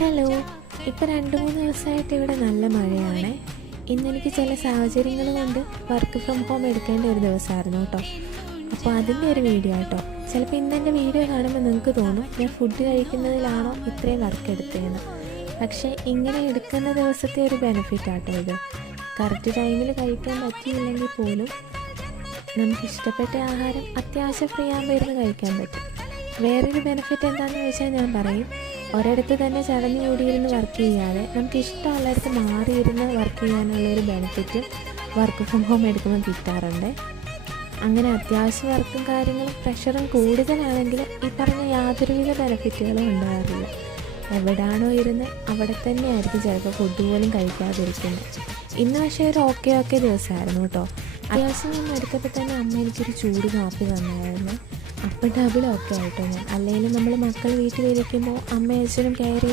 Hello ഇപ്പോൾ രണ്ട് മൂന്ന് ദിവസമായിട്ട് ഇവിടെ നല്ല മഴയാണ്. ഇന്ന് എനിക്ക് ചില സാഹചര്യങ്ങൾ കൊണ്ട് വർക്ക് ഫ്രം ഹോം എടുക്കേണ്ട ഒരു ദിവസമായിരുന്നു കേട്ടോ. അപ്പോൾ അതിന്റെ ഒരു വീഡിയോ കേട്ടോ ചിലപ്പോൾ ഇന്ന് എന്റെ വീഡിയോ കാണുമ്പോൾ നിങ്ങൾക്ക് തോന്നും ഞാൻ ഫുഡ് കഴിക്കുന്നതിലാണോ ഇത്രയും വർക്ക് എടുത്തതെന്ന്. പക്ഷേ ഇങ്ങനെ എടുക്കുന്ന ദിവസത്തെ ഒരു ബെനിഫിറ്റ് ആട്ടോ ഇത്. കറക്റ്റ് ടൈമിൽ കഴിക്കാൻ പറ്റിയില്ലെങ്കിൽ പോലും നമുക്ക് ഇഷ്ടപ്പെട്ട ആഹാരം അത്യാവശ്യം ഫ്രീ ആകുമ്പോൾ ഇരുന്ന് കഴിക്കാൻ പറ്റും. വേറൊരു ബെനിഫിറ്റ് എന്താണെന്ന് വെച്ചാൽ ഞാൻ പറയും. ഒരിടത്ത് തന്നെ ചടഞ്ഞു കൂടിയിരുന്ന് വർക്ക് ചെയ്യാതെ നമുക്ക് ഇഷ്ടമുള്ളിടത്ത് മാറിയിരുന്ന് വർക്ക് ചെയ്യാനുള്ള ഒരു ബെനിഫിറ്റ് വർക്ക് ഫ്രം ഹോം എടുക്കുമ്പോൾ കിട്ടാറുണ്ട്. അങ്ങനെ അത്യാവശ്യ വർക്കും കാര്യങ്ങളും പ്രഷറും കൂടുതലാണെങ്കിൽ ഈ പറഞ്ഞ യാതൊരുവിധ ബെനിഫിറ്റുകളും ഉണ്ടാകാറില്ല. എവിടാണോ ഇരുന്ന് അവിടെ തന്നെ ആയിരിക്കും ചിലപ്പോൾ ഫുഡ് പോലും കഴിക്കാതിരിക്കുന്നത്. ഇന്ന് പക്ഷേ ഒരു ഓക്കെ ഓക്കെ ദിവസമായിരുന്നു കേട്ടോ. അത്യാവശ്യം ഞാൻ എടുത്തപ്പോൾ തന്നെ അമ്മ എനിക്കൊരു ചൂട് കാപ്പി തന്നായിരുന്നു. അപ്പോൾ ഡബിൾ ഓക്കെ ആയിട്ടോ ഞാൻ. അല്ലെങ്കിൽ നമ്മൾ മക്കൾ വീട്ടിലിരിക്കുമ്പോൾ അമ്മ അച്ഛനും കെയർ